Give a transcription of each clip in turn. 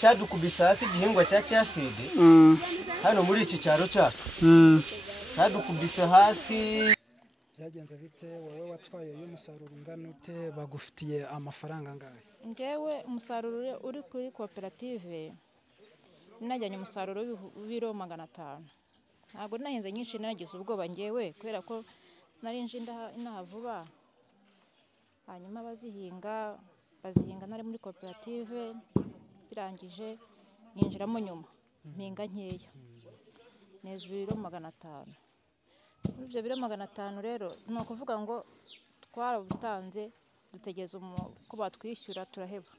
cyadukubise hasi igihingwa cya cyaside hano muri iki cyaro cyacu cyadukubise hasi. Byagenze bite wowe watwaye y'umusaruro ungana ute bagufitiye amafaranga angahe? Njyewe umusaruro uri kuri koperative najyanye umusaruro w'ibiro 500. Ntabwo nahinze nyinshi nagize ubwoba njyewe kubera ko nari nje inaha vuba. Hanyuma bazihinga nari muri koperative birangije ninjiramo nyuma mpinga nkeya neza ibiro 500. Muri ibyo biro 500 rero ni ukuvuga ngo twarabutanze dutegereza ko batwishyura turaheba.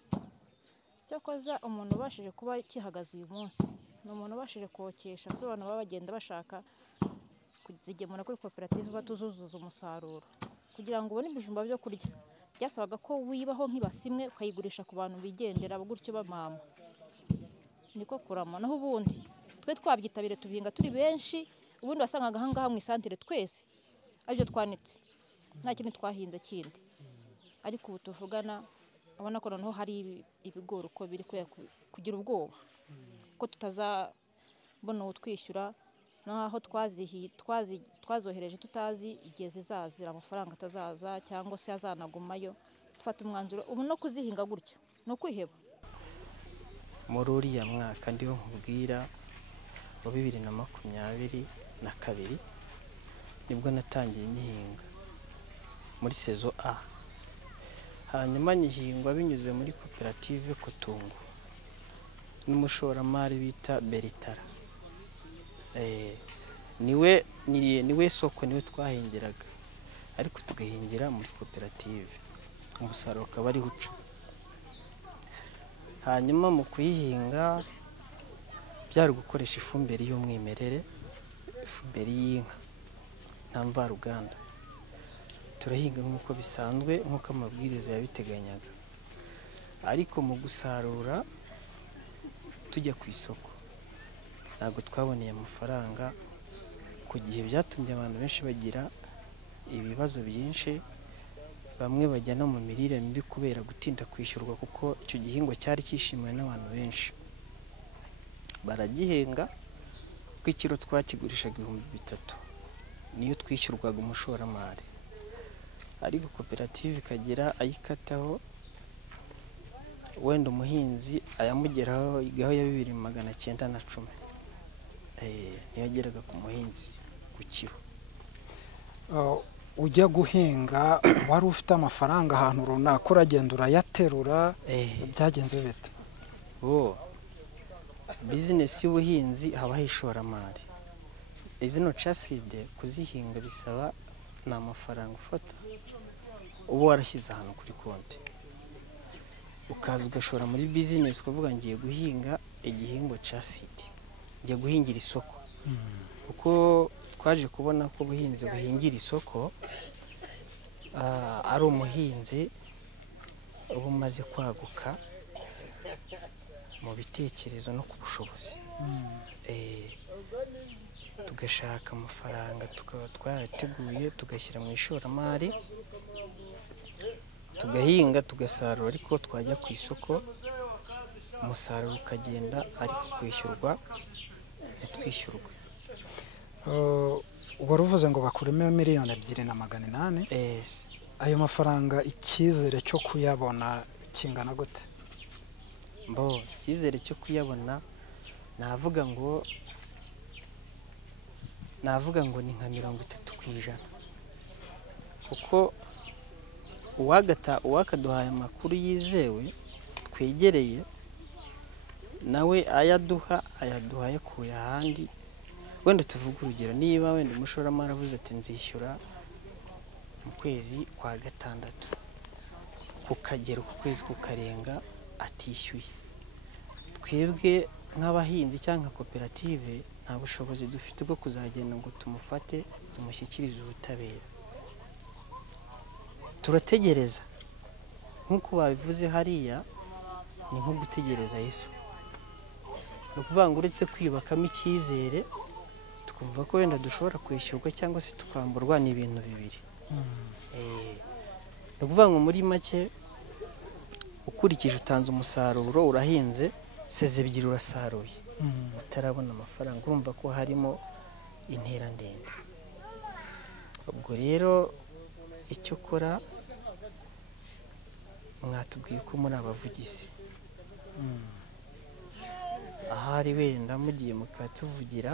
Cyakoza umuntu ubashije kuba kihagaze uyu munsi ni umuntu ubashije kokesha kuri abantu baba bagenda bashaka kuzigemura kuri koperative batuzuzuza umusaruro kugira ngo ubone ibijumba byo kurya. Byasabaga ko wibaho nk'ibasimwe ukayigurisha ku bantu bigendera gutyo bamama. Niko kurama naho ubundi twe twabyitabire tubihinga turi benshi. Ubundi wasangaga ahangaha mu isantere twese aribyo twanitse nta kintu twahinze kindi. Ariko ubu tuvugana abona ko noneho hari ibigori uko biri kugira ubwoba ko tutazabona utwishyura naho twazohereje tutazi igihe zizazira amafaranga atazaza cyangwa se azanagumayo. Dufata umwanzuro ubu no kuzihinga gutyo no kwiheba. Muri uriya mwaka ndiho nkubwira wa 2022 nibwo natangiye nyihinga muri saison A. Hanyuma nyihingwa binyuze muri koperative Kutungu n'umushoramari bita Beritara. Niwe soko niwe twahingiraga ariko tugahingira muri koperative umusaruro ukaba ari huca. Hanyuma mu kuyihinga byari gukoresha ifumbire y'umwimerere, ifumbire y'inka nta mvaruganda. Turahinga nk'uko bisanzwe nk'uko amabwiriza yabiteganyaga, ariko mu gusarura tujya ku isoko ntabwo twaboneye amafaranga ku gihe. Byatumye abantu benshi bagira ibibazo byinshi, bamwe bajya no mu mirire mibi kubera gutinda kwishyurwa kuko icyo gihingwa cyari cyishimiwe n'abantu benshi. Baragihenga kuko ikiro twakigurishaga 3,000 niyo twishyurwaga umushoramari, ariko koperative ikagira ayikataho wenda umuhinzi ayamugeraho igaho ya 2,910 ntiyageraga ku muhinzi ku kiro. Ujya guhinga wari ufite amafaranga ahantu runaka uragenda urayaterura byagenze bite? Bizinesi y'ubuhinzi habaho ishoramari. Izino caside kuzihinga bisaba ni amafaranga ufata uba warashyize ahantu kuri konti, ukaza ugashora muri bizinesi ukavuga ngiye guhinga igihingwa caside, ngiye guhingira isoko. Kuko twaje kubona ko ubuhinzi buhingira isoko ari umuhinzi uba umaze kwaguka mu bitekerezo no ku bushobozi. Tugashaka amafaranga tukaba twarateguye tugashyira mu ishoramari, tugahinga tugasarura, ariko twajya ku isoko umusaruro ukagenda ariko kwishyurwa ntitwishyurwe. Wari uvuze ngo bakuremo 2,800,000. Ayo mafaranga icyizere cyo kuyabona kingana gute? Icyizere cyo kuyabona navuga ngo ni nka 30%, kuko uwakaduhaye amakuru yizewe twegereye nawe ayaduha yakuye ahandi. Wenda tuvuga urugero, niba wenda umushoramari avuze ati nzishyura mu kwezi kwa 6, kukagera ku kwezi kukarenga atishyuye, twebwe nk'abahinzi cyangwa koperative nta bushobozi dufite bwo kuzagenda ngo tumufate tumushyikirize ubutabera. Turategereza nk'uko babivuze hariya, ni nko gutegereza Yesu. Ni ukuvuga ngo uretse kwiyubakamo icyizere tukumva ko wenda dushobora kwishyurwa cyangwa se tukamburwa, ni ibintu bibiri. Ni ukuvuga ngo muri make ukurikije utanze umusaruro urahinze seze ebyiri urasaruye utarabona amafaranga urumva ko harimo intera ndende. Ubwo rero icyo ukora mwatubwiye ko muri abavugizi, ahari wenda mugiye mukatuvugira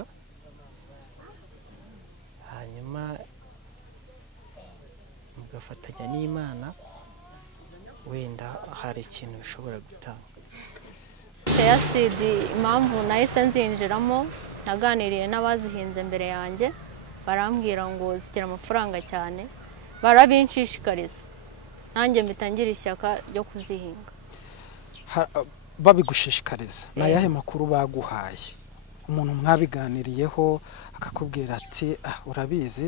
hanyuma mugafatanya n'Imana, wenda hari ikintu bishobora gutanga. CHIA-SEED impamvu nahise nzinjiramo, naganiriye n'abazihinze mbere yanjye barambwira ngo zigira amafaranga cyane, barabinshishikariza nanjye mpita ngira ishyaka ryo kuzihinga. Babigushishikariza ni ayahe makuru baguhaye? Umuntu mwabiganiriyeho akakubwira ati urabizi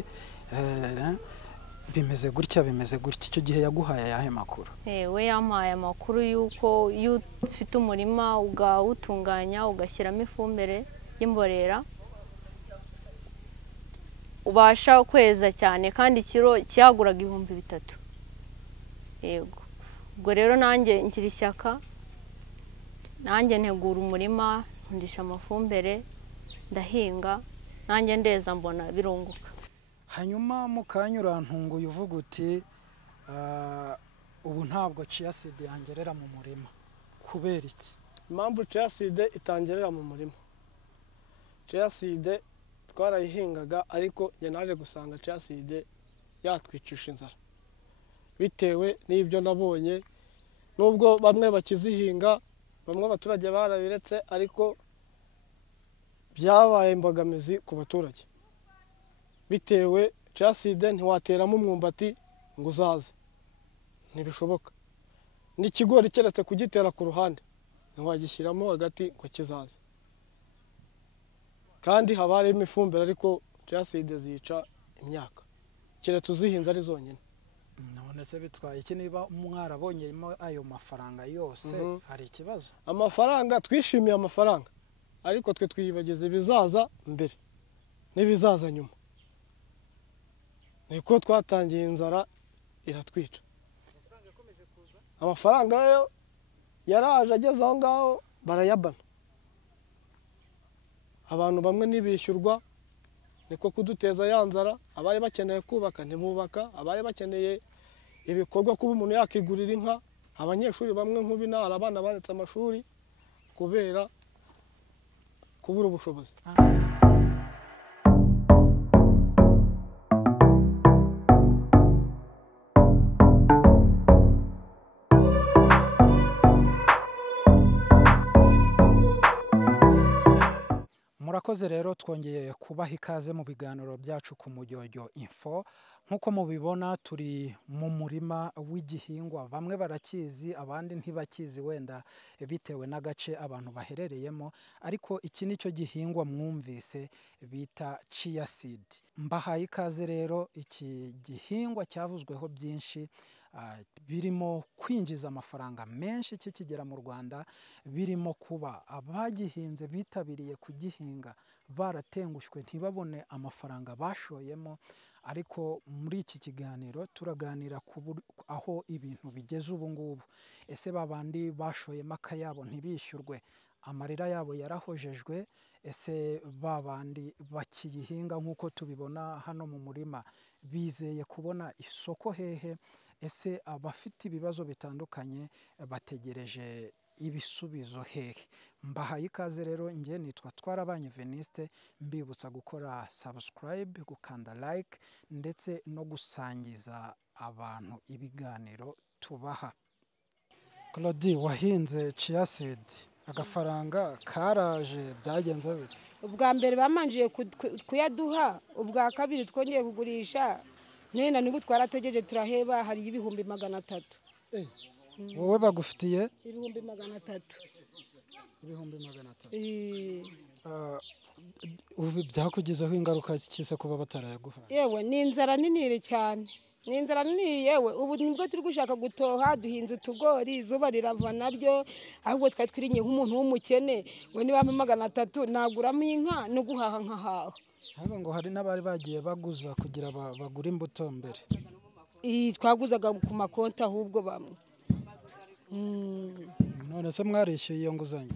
bimeze gutya bimeze gutya, icyo gihe yaguhaye ayahe makuru? We yampaye amakuru y'uko iyo ufite umurima ugawutunganya ugashyiramo ifumbire y'imborera ubasha kweza cyane, kandi ikiro cyaguraga 3,000. Yego, ubwo rero nanjye ngira ishyaka, nanjye ntegura umurima, ndisha amafumbire, ndahinga, nanjye ndeza mbona birunguka. Hanyuma mukanyurantunguye uvuga uti ubu ntabwo CHIA-SEED yangerera mu murima, kubera iki? Impamvu CHIA-SEED itangerera mu murima, CHIA-SEED twarayihingaga ariko njye naje gusanga CHIA-SEED yatwicisha inzara bitewe n'ibyo nabonye. Nubwo bamwe bakizihinga, bamwe abaturage barabiretse, ariko byabaye imbogamizi ku baturage bitewe CHIA-SEED ntiwateramo umwumbati ngo uzaze, ntibishoboka. N'ikigori keretse kugitera ku ruhande ntiwagishyiramo hagati ngo kizaze, kandi haba harimo ifumbire, ariko CHIA-SEED zica imyaka keretse uzihinze ari zonyine. None se bitwaye iki niba mwarabonyemo ayo mafaranga yose? Hari ikibazo? Amafaranga twishimiye amafaranga, ariko twe twiyibagiza ibizaza mbere n'ibizaza nyuma. Niko twatangiye inzara iratwica. Amafaranga yo yaraje ageze aho ngaho barayabana, abantu bamwe ntibishyurwa, niko kuduteza ya nzara. Abari bakeneye kubaka ntibubaka, abari bakeneye ibikorwa kuba umuntu yakigurira inka, abanyeshuri bamwe nk'ubinara abana baretse amashuri kubera kubura ubushobozi. Murakoze rero, twongeye kubaha ikaze mu biganiro byacu ku Mujyojyo Info. Nk'uko mubibona turi mu murima w'igihingwa, bamwe barakizi abandi ntibakizi wenda bitewe n'agace abantu baherereyemo, ariko iki nicyo gihingwa mwumvise bita CHIA-SEED. Mbahaye ikaze rero. Iki gihingwa cyavuzweho byinshi, birimo kwinjiza amafaranga menshi kikigera mu Rwanda, birimo kuba abagihinze bitabiriye kugihinga baratengushywe ntibabone amafaranga bashoyemo. Ariko muri iki kiganiro turaganira aho ibintu bigeze ubu ngubu. Ese babandi bashoyemo akayabo ntibishyurwe, amarira yabo yarahojejwe? Ese babandi bakiyihinga nk'uko tubibona hano mu murima bizeye kubona isoko hehe? Ese abafite ibibazo bitandukanye bategereje ibisubizo hehe? Mbahaye ikaze rero. Njye nitwa Twarabanye Veniste, mbibutsa gukora subscribe, gukanda like ndetse no gusangiza abantu ibiganiro tubaha. Claudie, wahinze CHIA-SEED, agafaranga karaje, byagenze bite? Ubwa mbere bamanjiye kuyaduha, ubwa kabiri twongeye kugurisha, nena nibo twarategereje turaheba, hari 300. Wowe bagufitiye 300. 300. Ubu byakugizeho ingaruka kise kuba batarayaguha? Yewe ni inzara nini cyane, ni inzara nini. Yewe ubu nibwo turi gushaka gutoha, duhinze utugori, izuba rirava naryo, ahubwo twari twirinye nk'umuntu w'umukene, we niba 300 naguramo inka no guhaha nkahaha. Haba ngo hari n'abari bagiye baguza kugira bagura imbuto mbere. Twaguzaga ku makonti ahubwo bamwe. None se mwarishyuye iyo nguzanyo?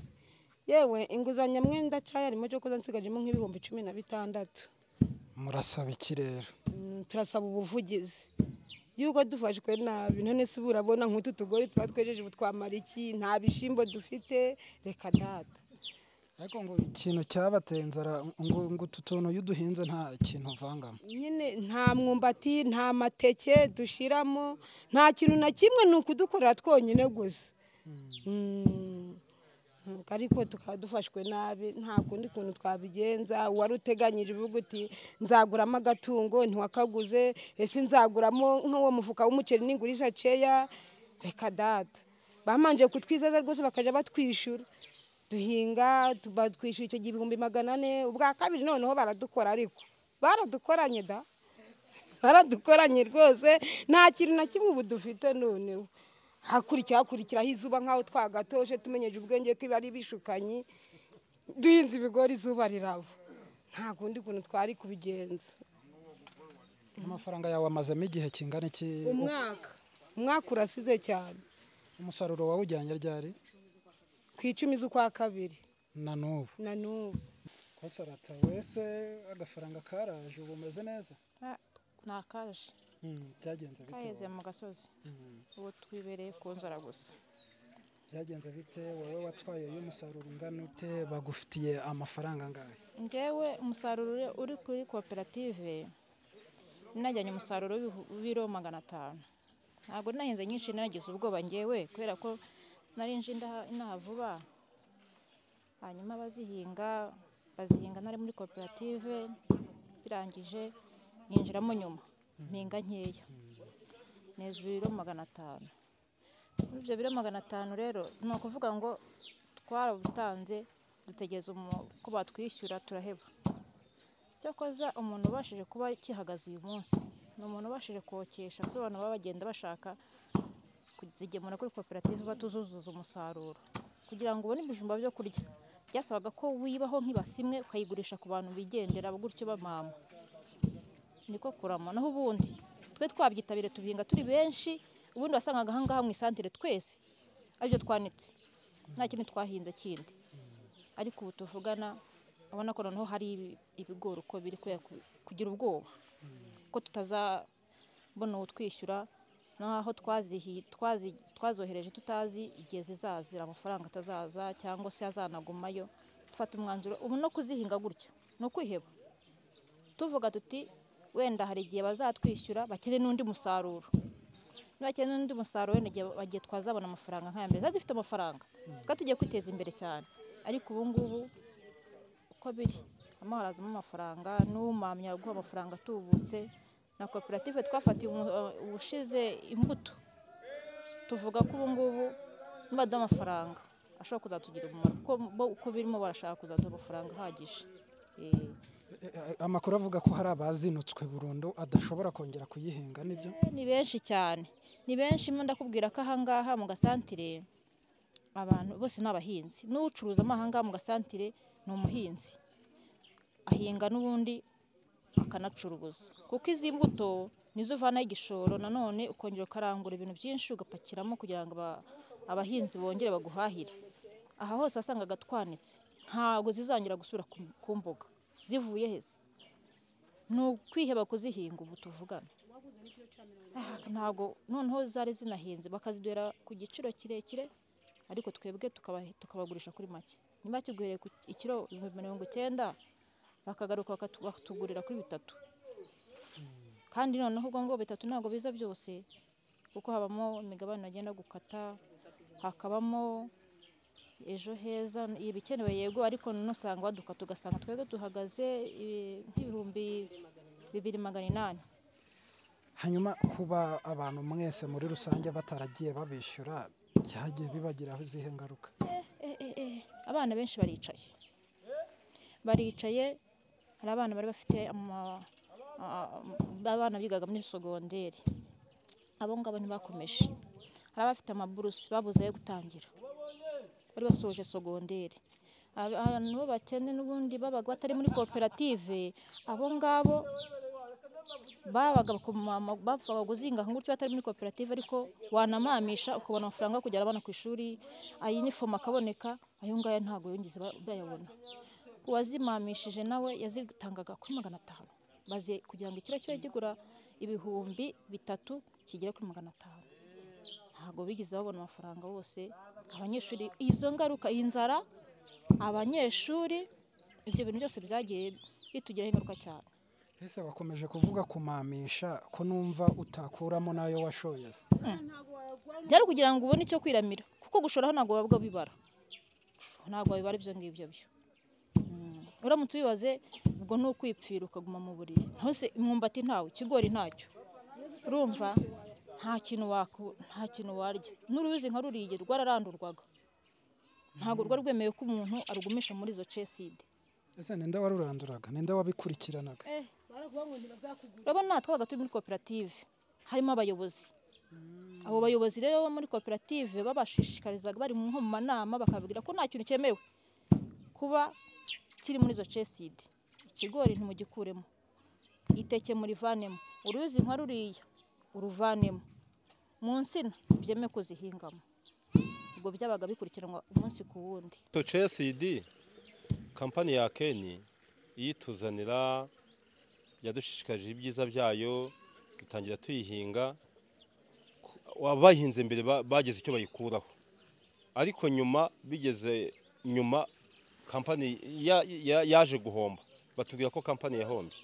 yewe inguzanyo mwenda cyarimo cyo kuza nsigajemo nk'ibihumbi 16. murasaba iki rero? Turasaba ubuvugizi yuko dufashwe nabi, none se urabona nk'utu tugori tuba twejeje twamara iki, nta bishimbo dufite, reka data. Ariko ngo ikintu cyabateye inzara ngo utu tuntu iyo uduhinze nta kintu uvangamo. Nyine nta mwumbati, nta mateke dushiramo, nta kintu na kimwe, ni ukudukorera twonyine gusa. Ariko tukaba dufashwe nabi, nta kundi kuntu twabigenza. Wari uteganyije uvuga uti nzaguramo agatungo ntiwakaguze, ese nzaguramo nk'uwo mufuka w'umuceri n'ingurisha ceya, reka data. Bamanje kutwizeza rwose bakaja batwishyura, duhinga batwishyura icyo 400. Ubwa kabiri noneho baradukora, ariko baradukoranye da, baradukoranye rwose, nta kintu na kimwe ubu dufite noneho. Hakurikiraho izuba nk'aho twagatoshe tumenyeje ubwenge ko bari bishukanye, duhinze ibigori izuba rirava, nta kundi kuntu twari kubigenza. Amafaranga yawe amazemo igihe kingana iki? Umwaka urasize cyane. Umusaruro wawe ujyanye ryari? Ku 10 z'ukwa kabiri. Na n'ubu Kwasarata wese agafaranga karaje, ubu umeze neza? Nakaje. Byagenze bite? Kaheze mu gasozi. Ubu twibereye ku nzara gusa. Byagenze bite? Wowe watwaye y'umusaruro ungana ute? Bagufitiye amafaranga angahe? Njyewe umusaruro uri kuri koperative najyanye umusaruro w'ibiro 500. Ntabwo nahinze nyinshi, nagize ubwoba njyewe kubera ko nari nje inaha vuba. Hanyuma bazihinga nari muri koperative, birangije ninjiramo nyuma mpinga nkeya, neza ibiro 500. Muri ibyo biro 500 rero ni ukuvuga ngo twarabutanze, dutegereza ko batwishyura, turaheba. Cyakoze umuntu ubashije kuba kihagaze uyu munsi ni umuntu ubashije kokesha, kuri abantu baba bagenda bashaka kuzigemura kuri koperative batuzuzuza umusaruro kugira ngo ubone ibijumba byo kurya. Byasabaga ko wibaho nk'ibasimwe ukayigurisha ku bantu bigendera gutyo bamama, niko kurama. Naho ubundi twe twabyitabire tubihinga turi benshi, ubundi wasangaga ahangaha mu isantere twese aribyo twanitse, nta kintu twahinze kindi. Ariko ubu tuvugana abona ko noneho hari ibigori uko biri kugira ubwoba ko tutazabona utwishyura, naho twazohereje tutazi igihe zizazira, amafaranga atazaza cyangwa se azanagumayo. Dufata umwanzuro ubu no kuzihinga gutyo no kwiheba, tuvuga tuti wenda hari igihe bazatwishyura bakene n'undi musaruro, nibakene n'undi musaruro wenda bagiye twazabona amafaranga nk'aya mbere zifite amafaranga tugiye kwiteza imbere cyane. Ariko ubu ngubu uko biri amahoro azamo amafaranga, n'umamya guha amafaranga atubutse. Na koperative twafatiye ubushize imbuto, tuvuga ko ubu ngubu nibaduha amafaranga ashobora kuzatugira umumaro, uko birimo barashaka kuzaduha amafaranga ahagije. Amakuru avuga ko hari abazinutswe burundu adashobora kongera kuyihinga, nibyo? Ni benshi cyane, ni benshi. Ndakubwira ko ahangaha mu gasantire abantu bose n'abahinzi, n'ucuruza amahanga mu gasantire ni umuhinzi, ahinga n'ubundi akanacuruza, kuko izi mbuto nizo uvanaho igishoro, nanone ukongera ukarangura ibintu byinshi ugapakiramo kugira ngo abahinzi bongere baguhahire. Aha hose wasangaga twanitse, ntabwo zizangira gusubira ku mbuga, zivuye heze, ni ukwiheba kuzihinga. Ubu tuvugana ntabwo noneho zari zinahinze, bakaziduhera ku giciro kirekire, ariko twebwe tukabagurisha kuri make. Niba kiguhereye ku ikiro 90, bakagaruka bakatugurira kuri 3. Kandi noneho ubwo ngo 3 ntabwo biza byose, kuko habamo imigabane agenda gukata, hakabamo ejo heza ibikenewe, yego, ariko none usanga badukata ugasanga twebwe duhagaze nk'ibihumbi 2800. Hanyuma kuba abantu mwese muri rusange bataragiye babishyura, byagiye bibagiraho izihe ngaruka? Abana benshi baricaye. Hari abana bari bafite abana bigaga muri sogonderi, abo ngabo ntibakomeje. Hari abafite amaburusi babuze yo gutangira, bari basoje sogonderi. Abantu bakene n'ubundi babaga batari muri koperative, abo ngabo babaga guzinga nk'utyo batari muri koperative, ariko wanamamisha ukabona amafaranga kujyana abana ku ishuri, ayinifomu akaboneka, ayo ngaya ntabwo yongeze bayabona. Uwazimamishije nawe yazitangaga kuri 500 maze kugira ngo ikiro kibe gigura 3,000 kigera kuri 500. Ntabwo bigeze babona amafaranga bose. Abanyeshuri izo ngaruka y'inzara, abanyeshuri ibyo bintu byose byagiye bitugiraho ingaruka cyane. Ese bakomeje kuvuga kumamisha ko numva utakuramo nayo washoye. Byari kugira ngo ubone icyo kwiramira kuko gushoraho ntabwo babwo bibara. Ntabwo bibara ibyo ngibyo byo. Uramutse ubibaze ubwo no kwipfira ukaguma mu buriri. Hose imwumbati ntawe, ikigori ntacyo. Urumva nta kintu warya. N'urubizi nka ruriye rwararandurwaga. Ntabwo rwari rwemeye ko umuntu arugumisha muri izo ceside. Ese ninde waruranduraga? Ninde wabikurikiranaga? Urabona twabaga turi muri koperative harimo abayobozi. Abo bayobozi rero bo muri koperative babashishikarizaga bari mu manama bakabwira ko nta kintu cyemewe kuba kiri muri izo ceside. Ikigori ntimugikuremo, iteke muri vanemo, uruzi nka ruriya uruvanemo, mu nsina byeme kuzihingamo. Ubwo byabaga bikurikiranwa umunsi ku wundi. To ceside kampani ya Keni yituzanira yadushishikarije ibyiza byayo, dutangira tuyihinga. Abahinze mbere bageze icyo bayikuraho, ariko nyuma bigeze nyuma kampani yaje guhomba. Batubwira ko kampani yahombye.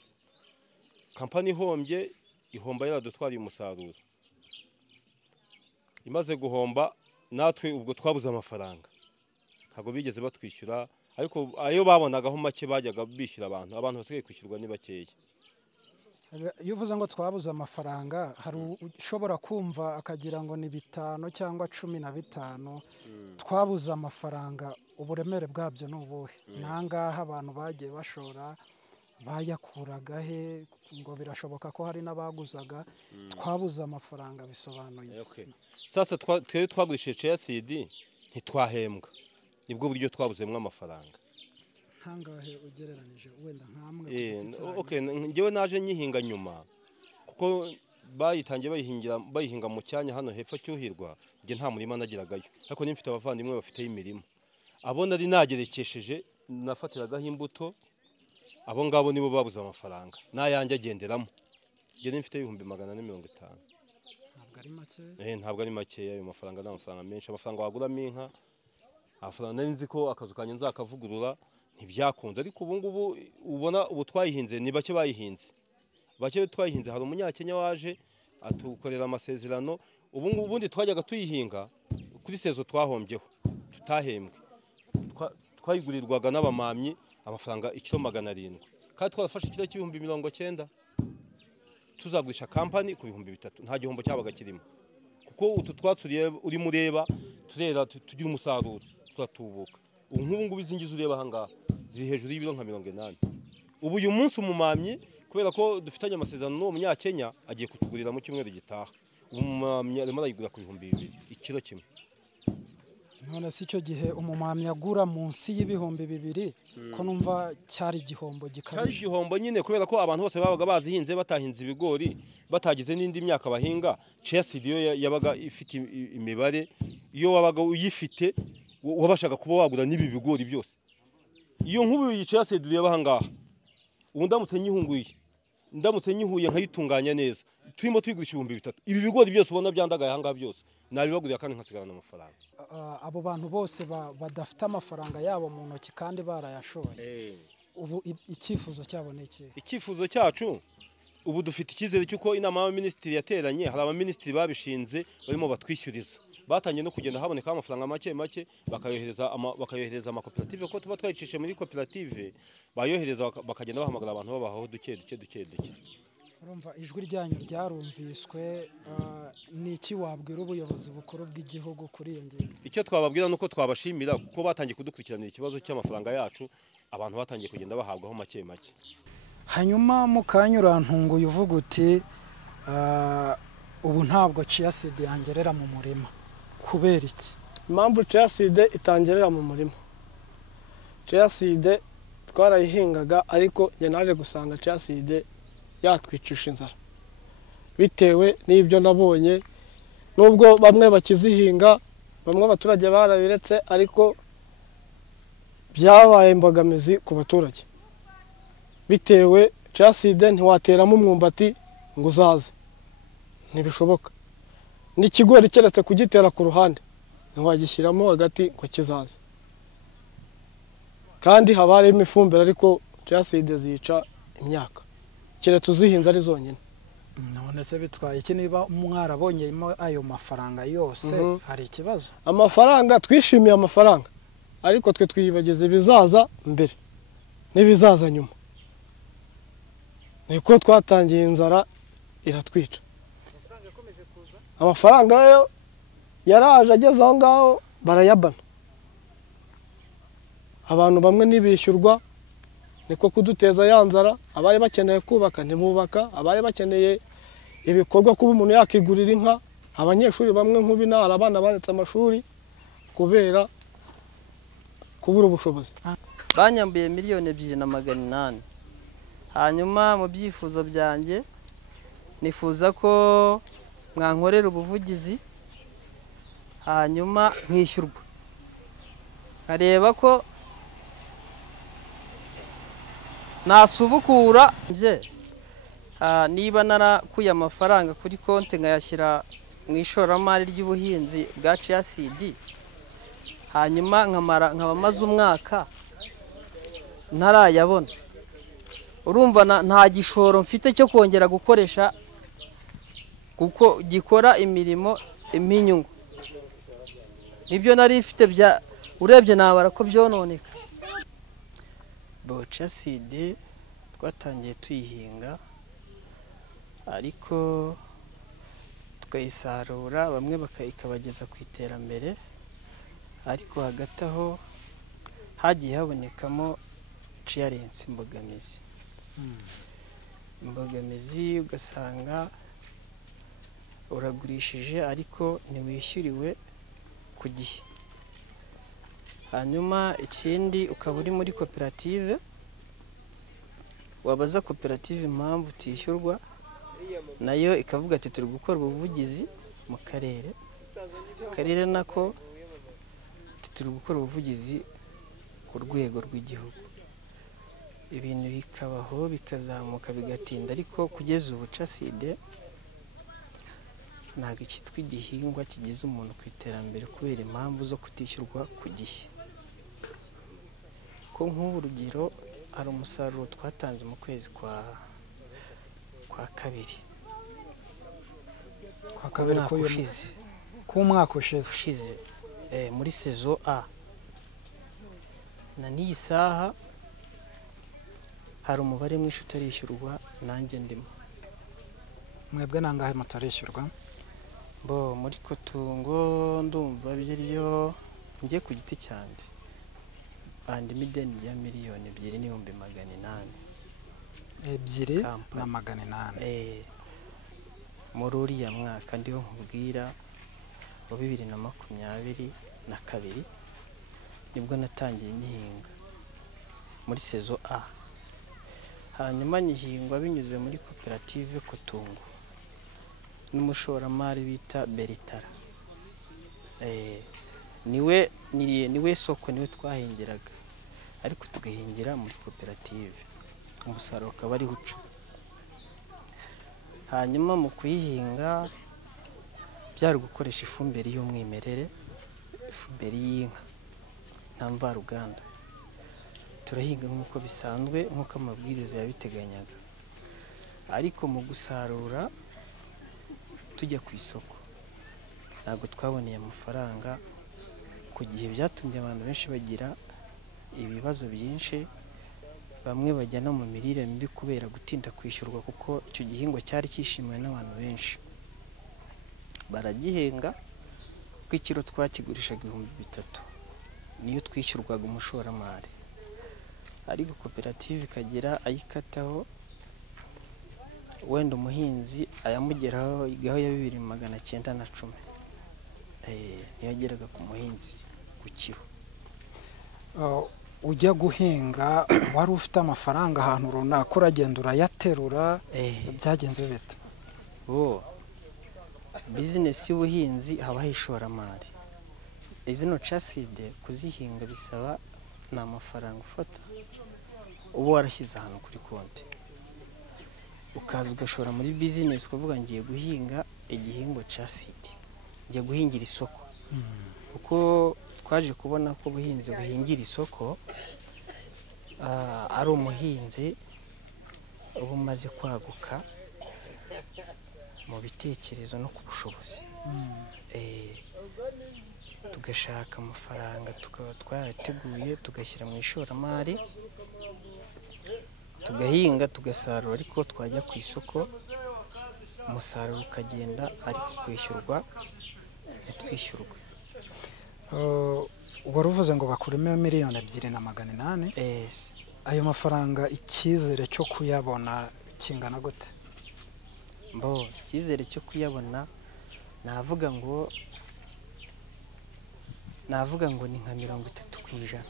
Kampani ihombye, ihomba yaradutwariye umusaruro. Imaze guhomba natwe ubwo twabuze amafaranga, ntabwo bigeze batwishyura, ariko ayo babonagaho make bajyaga bishyura abantu basigaye kwishyurwa ni bakeya. Iyo uvuze ngo twabuze amafaranga, hari ushobora kumva akagira ngo ni 5 cyangwa 15 twabuze amafaranga. Uburemere bwabyo ni ubuhe? Nangaha abantu bagiye bashora bayakuraga he? Ngo birashoboka ko hari n'abaguzaga. Twabuze amafaranga bisobanuye iki? Sasa twari twagurishije ceside ntitwahembwa, nibwo buryo twabuzemwe amafaranga. Hangahe ugereranije wenda nkamwe? Okay, ngewe naje nyihinga nyuma kuko bayitangiye bayihinga mu cyanya hano hepfo cyuhirwa. Nge nta murima nagiragayo, ariko nimfite abavandimwe bafite imirima. Abo nari nagerekesheje nafatiragaho imbuto, abo ngabo nibo babuze amafaranga nayanjye agenderamo. Nge nimfite 450. Ntabwo ari make. Ntabwo ari make. Ayo mafaranga ni amafaranga menshi. Amafaranga waguramo inka, amafaranga nari nzi ko akazu kanye nzakavugurura ntibyakunze. Ariko ubu ngubu ubona ubu twayihinze ni bake bayihinze. Bake twayihinze. Hari umunyakenya waje atukorera amasezerano. Ubu ngubu ubundi twajyaga tuyihinga kuri sezo twahombyeho tutahembwe. Twayigurirwaga n'abamamyi amafaranga 700 kandi twarafashe ikiro cy'90 tuzagurisha kampani ku 3,000. Nta gihombo cyabaga kirimo kuko utu twatsuriye uri mureba turera tugira umusaruro turatubuka. Nk'ubu ngubu izingiza ureba ahangaha ziri hejuru y'ibiro nka 80. Ubu uyu munsi umumamyi kubera ko dufitanye amasezerano n'uwo munyakenya agiye kutugurira mu cyumweru gitaha. Umumamyi arimo arayigura ku 2,000 ikiro kimwe. None si cyo gihe umumamyi agura munsi y'2,000 ko numva cyari igihombo gikabije. Cyari igihombo nyine kubera ko abantu bose babaga bazihinze batahinze ibigori, batagize n'indi myaka bahinga. Ceside yo yabaga ifite imibare, iyo wabaga uyifite wabashaga kuba wagura n'ibi bigori byose. Iyo nk'ubu yicase dureba hangaha. Ubu ndamutse nyihuye nkayitunganya neza. Turimo tuyigurisha 3,000. Ibi bigori byose ubona byandagaye hangaha byose nabibaguriye kandi nkasigarana amafaranga. Abo bantu bose badafite amafaranga yabo mu ntoki kandi barayashoye. Ubu icyifuzo cyabo ni iki? Icyifuzo cyacu ubu dufite icyizere cyuko inama y'abaminisitiri yateranye, hari abaminisitiri babishinze barimo batwishyuriza. Batangiye no kugenda haboneka amafaranga make bakayohereza amakoperative ko tuba twayicishe muri koperative, bayohereza bakagenda bahamagara abantu babaho duke. Urumva ijwi ryanyu ryarumviswe. Ni iki wabwira ubuyobozi bukuru bw'igihugu kuri iyo ngingo? Icyo twababwira nuko twabashimira kuko batangiye kudukurikiranira ikibazo cy'amafaranga yacu, abantu batangiye kugenda bahabwaho make. Hanyuma mu kanya urantunguye uvuga uti ubu ntabwo ceside yangerera mu murima. Kubera iki? Impamvu ceside itangerera mu murima, ceside twarayihingaga ariko njye naje gusanga ceside yatwicisha inzara bitewe n'ibyo nabonye. Nubwo bamwe bakizihinga, bamwe abaturage barabiretse, ariko byabaye imbogamizi ku baturage bitewe caside ntiwateramo umwumbati ngo uzaze, ntibishoboka. N'ikigori keretse kugitera ku ruhande ntiwagishyiramo hagati ngo kizaze, kandi haba harimo ifumbire, ariko caside zica imyaka keretse uzihinze ari zonyine. none se bitwaye iki niba mwarabonyemo ayo mafaranga yose? hari ikibazo? Amafaranga twishimiye amafaranga, ariko twe twiyibagiza ibizaza mbere n'ibizaza nyuma. Niko twatangiye inzara iratwica. Amafaranga yo yaraje ageze aho ngaho barayabana, abantu bamwe ntibishyurwa, niko kuduteza ya nzara. Abari bakeneye kubaka ntibubaka, abari bakeneye ibikorwa kuba umuntu yakigurira inka, abanyeshuri bamwe nk'ubinara abana baretse amashuri kubera kubura ubushobozi. banyambuye 2,280,000. hanyuma mu byifuzo byanjye nifuza ko mwankorera ubuvugizi, hanyuma nkishyurwa, nkareba ko nasubukura niba narakuye amafaranga kuri konti nkayashyira mu ishoramari ry'ubuhinzi bwa CACD, hanyuma nkaba maze umwaka ntarayabona. Urumva nta gishoro mfite cyo kongera gukoresha kuko gikora imirimo iminyungu. Nibyo nari mfite urebye nabara ko byononeka. CACD twatangiye tuyihinga, ariko tukayisarura, bamwe bakayikabageza ku iterambere, ariko hagati aho hagiye habonekamo clearance, imbogamizi ugasanga uragurishije ariko ntiwishyuriwe ku gihe. hanyuma ikindi ukaba uri muri koperative, wabaza koperative impamvu utishyurwa, nayo ikavuga ati turi gukora ubuvugizi mu karere nako turi gukora ubuvugizi ku rwego rw'igihugu. Ibintu bikabaho bikazamuka bigatinda, ariko kugeza ubu CACD ntabwo cyitwa igihingwa kigeze umuntu ku iterambere kubera impamvu zo kutishyurwa ku gihe. Ko nk'ubu urugero, hari umusaruro twatanze mu kwezi kwa kabiri k'umwaka ushize muri sezo A, na n'iyi saha hari umubare mwinshi utarishyurwa, nanjye ndimo. mwebwe nangahe mutarishyurwa? muri Kotungo ndumva byo ngiye ku giti cyanjye bandimo ideni rya 2,800,000. 2,800,000 muri uriya mwaka ndiho nkubwira wa 2022 nibwo natangiye nyihinga muri sezo A, hanyuma nyihingwa binyuze muri koperative Kotungo n'umushoramari bita Beritara. niwe soko, niwe twahingiraga, ariko tugahingira muri koperative, umusaruro ukaba ari uca. hanyuma mu kuyihinga byari gukoresha ifumbire y'umwimerere, ifumbire y'inka nta mvaruganda. turahinga nk'uko bisanzwe, nk'uko amabwiriza yabiteganyaga, ariko mu gusarura tujya ku isoko ntabwo twaboneye amafaranga ku gihe. byatumye abantu benshi bagira ibibazo byinshi, bamwe bajya no mu mirire mibi kubera gutinda kwishyurwa, kuko icyo gihingwa cyari cyishimiwe n'abantu benshi. baragihenga kuko ikiro twakigurishaga 3,000, niyo twishyurwaga umushoramari, ariko koperative ikagira ayikataho, wenda umuhinzi ayamugeraho igaho ya 2,910. niyo ageraga ku muhinzi ku kiro. ujya guhinga wari ufite amafaranga ahantu runaka, uragenda urayaterura, byagenze bite? bizinesi y'ubuhinzi habaho ishoramari. zino CACD kuzihinga bisaba ni amafaranga ufata uba warashyize ahantu kuri konti ukaza ugashora muri bizinesi ukavuga ngiye guhinga igihingwa cya sidi ngiye guhingira isoko kuko twaje kubona ko ubuhinzi buhingira isoko ari umuhinzi uba umaze kwaguka mu bitekerezo no ku bushobozi tugashaka amafaranga tukaba twarateguye tugashyira mu ishoramari tugahinga tugasarura ariko twajya ku isoko umusaruro ukagenda ariko kwishyurwa ntitwishyurwe. wari uvuze ngo bakuremo 2,800,000. Ayo mafaranga icyizere cyo kuyabona kingana gute? Icyizere cyo kuyabona navuga ngo ni nka 30%,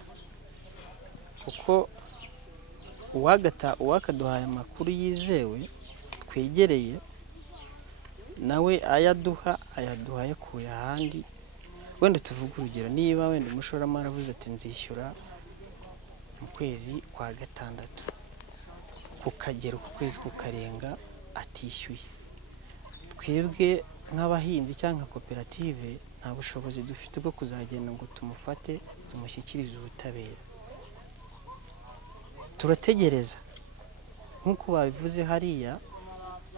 kuko uwakaduhaye amakuru yizewe twegereye nawe ayaduha yakuye ahandi. Wenda tuvuga urugero, niba wenda umushoramari avuze ati nzishyura mu kwezi kwa gatandatu, ukagera ku kwezi kukarenga atishyuye, twebwe nk'abahinzi cyangwa koperative nta bushobozi dufite bwo kuzagenda ngo tumufate tumushyikirize ubutabera. Turategereza nk'uko babivuze hariya,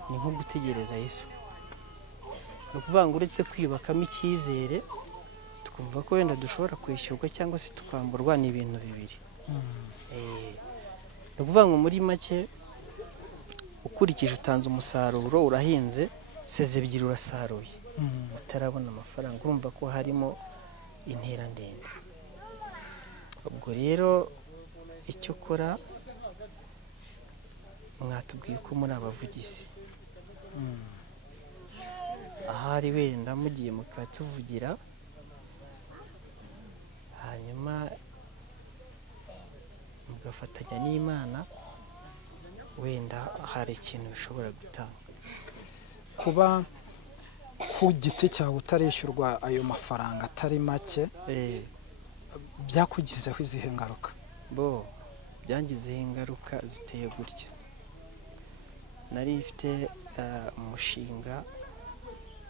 ni nko gutegereza Yesu. Ni ukuvuga ngo uretse kwiyubakamo icyizere tukumva ko wenda dushobora kwishyurwa cyangwa se tukamburwa, ni ibintu bibiri. Ni ukuvuga ngo muri make ukurikije utanze umusaruro, urahinze seze ebyiri urasaruye, utarabona amafaranga, urumva ko harimo intera ndende. Ubwo rero icyo ukora, mwatubwiye ko muri abavugizi, ahari wenda mugiye mukatuvugira, hanyuma mugafatanya n'Imana, wenda hari ikintu bishobora gutanga. Kuba ku giti cyawe utarishyurwa ayo mafaranga atari make, byakugizeho izihe ngaruka? Byangizeho ingaruka ziteye gutya. Nari mfite umushinga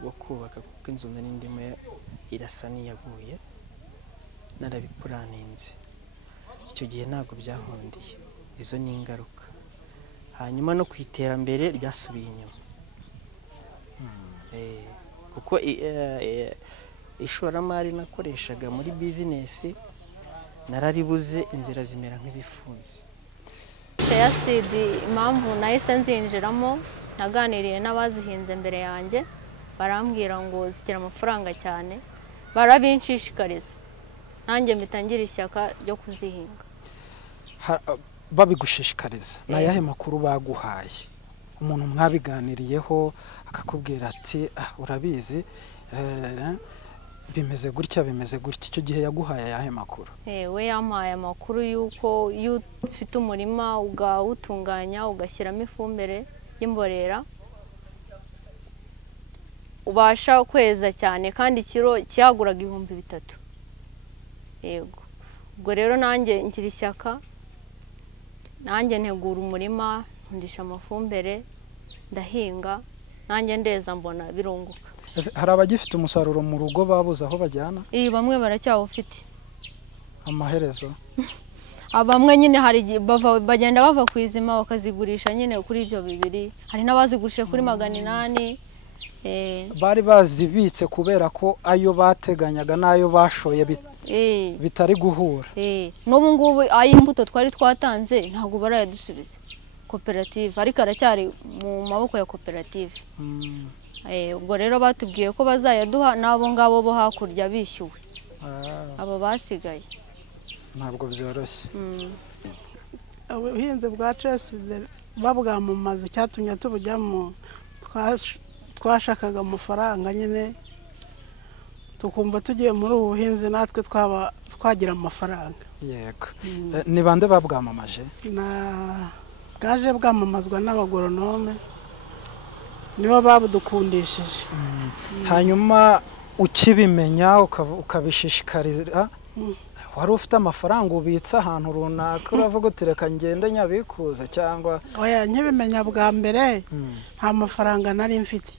wo kubaka, kuko inzu nari ndimo irasa n'iyaguye, narabipuraninze. Icyo gihe ntabwo byankundiye, izo ni ingaruka. Hanyuma no ku iterambere ryasubiye inyuma, kuko ishoramari nakoreshaga muri bizinesi nararibuze, inzira zimera nk'izifunze. Soya seed impamvu nahise nzinjiramo, naganiriye n'abazihinze mbere yanjye, barambwira ngo zigira amafaranga cyane, barabinshishikariza, nanjye mbitangira ishyaka ryo kuzihinga. Babigushishikariza, ni ayahe makuru baguhaye? Umuntu mwabiganiriyeho akakubwira ati urabizi bimeze gutya bimeze gutya, icyo gihe yaguhaye ayahe makuru? We yampaye amakuru y'uko iyo ufite umurima ugawutunganya ugashyiramo ifumbire y'imborera, ubasha kweza cyane, kandi ikiro cyaguraga 3,000. Yego, ubwo rero nanjye ngira ishyaka, nanjye ntegura umurima, ndisha amafumbire, ndahinga, nanjye ndeza, mbona birunguka. Hari abagifite umusaruro mu rugo babuze aho bajyana? Bamwe baracyawufite amaherezo. Bamwe nyine hari bagenda bava ku izima bakazigurisha nyine kuri ibyo bibiri, hari n'abazigurishije kuri 800. Bari bazibitse kubera ko ayo bateganyaga n'ayo bashoye bitari guhura. N'ubu ngubu ay'imbuto twari twatanze ntabwo barayadusubiza koperative, ariko aracyari mu maboko ya koperative. Ubwo rero batubwiye ko bazayaduha n'abo ngabo bo hakurya bishyuwe, abo basigaye. Ntabwo byoroshye. Ubuhinzi bwa Cheside babwamamaza, icyatumye tubujyamo, twashakaga amafaranga nyine, tukumva tugiye muri ubu buhinzi natwe twagira amafaranga. Yego. Ni bande babwamamaje? Bwaje bwamamazwa n'abagoronome, nibo babudukundishije. Hanyuma ukibimenya ukabishishikarira, wari ufite amafaranga ubitsa ahantu runaka uravuga uti reka ngende nyabikuza cyangwa oya nkibimenya bwa mbere nta mafaranga nari mfite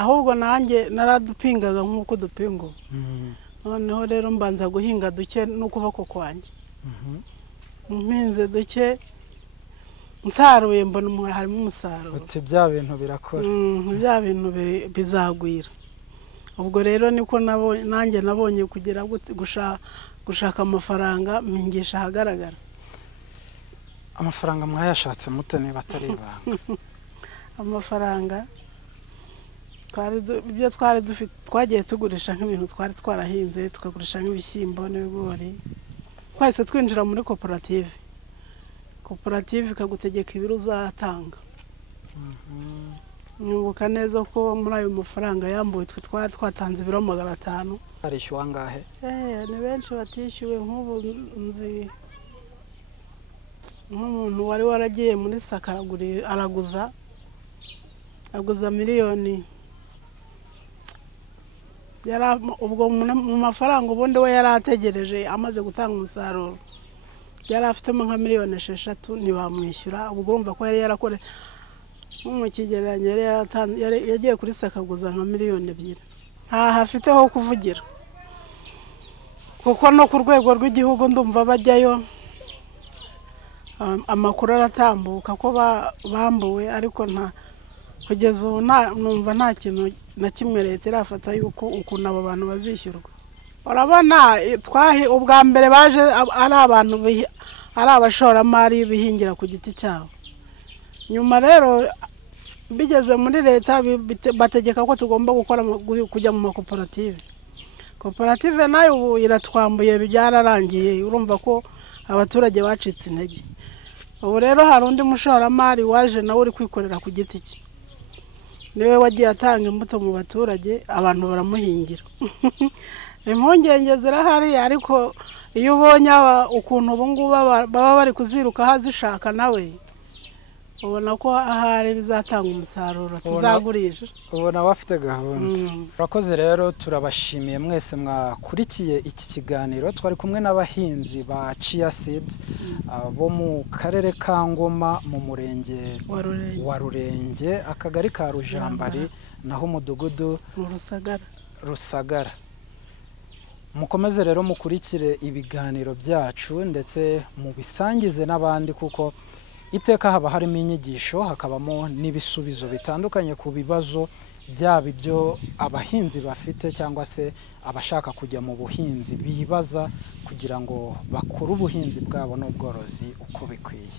ahubwo nanjye naradupingaga nk'uko dupinga noneho rero mbanza guhinga duke n'ukuboko kwanjye mpinze duke nsaruye mbona harimo umusaruro uti bya bintu birakora bya bintu bizagwira ubwo rero niko nanjye nabonye kugira gushaka amafaranga mpingisha ahagaragara. Amafaranga mwayashatse mute niba atari ibanga? Amafaranga ibyo twari dufite twagiye tugurisha nk'ibintu twari twarahinze tukagurisha nk'ibishyimbo n'ibigori twahise twinjira muri koperative ikagutegeka ibiro uzatanga. Nibuka neza ko muri ayo mafaranga yambuwe twe twari twatanze ibiro 500. Arishyuwa angahe? Ni benshi batishyuwe nk'ubu nzi nk'umuntu wari waragiye muri Saka aguza miliyoni ubwo mu mafaranga ubundi we yari ategereje amaze gutanga umusaruro yari afitemo nka miliyoni 6 ntibamwishyura. Ubwo urumva ko yari yarakore mu kigereranyo yagiye kuri Saka aguza nka miliyoni 2. Hafite ho kuvugira kuko no ku rwego rw'igihugu ndumva bajyayo amakuru aratambuka ko bambuwe ariko kugeza ubu numva nta kintu na kimwe leta irafata yuko ukuntu abo bantu bazishyurwa. Urabona ubwa mbere baje ari abantu ari abashoramari bihingira ku giti cyabo, nyuma rero bigeze muri leta bategeka ko tugomba kujya mu makoperative. Koperative nayo ubu iratwambuye byararangiye, urumva ko abaturage bacitse intege. Ubu rero hari undi mushoramari waje nawe uri kwikorera ku giti cye, niwe wagiye atanga imbuto mu baturage abantu baramuhingira. Impungenge zirahari ariko iyo ubonye ukuntu ubu ngubu baba bari kuziruka hazishaka nawe ubona ko ahari bizatanga umusaruro tuzagurisha. Ubona bafite gahunda. Urakoze rero turabashimiye mwese mwakurikiye iki kiganiro. Twari kumwe n'abahinzi ba Chia Seed bo mu karere ka Ngoma mu murenge wa Rurenge akagari ka Rujambari naho umudugudu Rusagara. Mukomeze rero mukurikire ibiganiro byacu ndetse mubisangize n'abandi kuko iteka haba harimo inyigisho hakabamo n'ibisubizo bitandukanye ku bibazo byaba ibyo abahinzi bafite cyangwa se abashaka kujya mu buhinzi bibaza kugira ngo bakore ubuhinzi bwabo n'ubworozi uko bikwiye.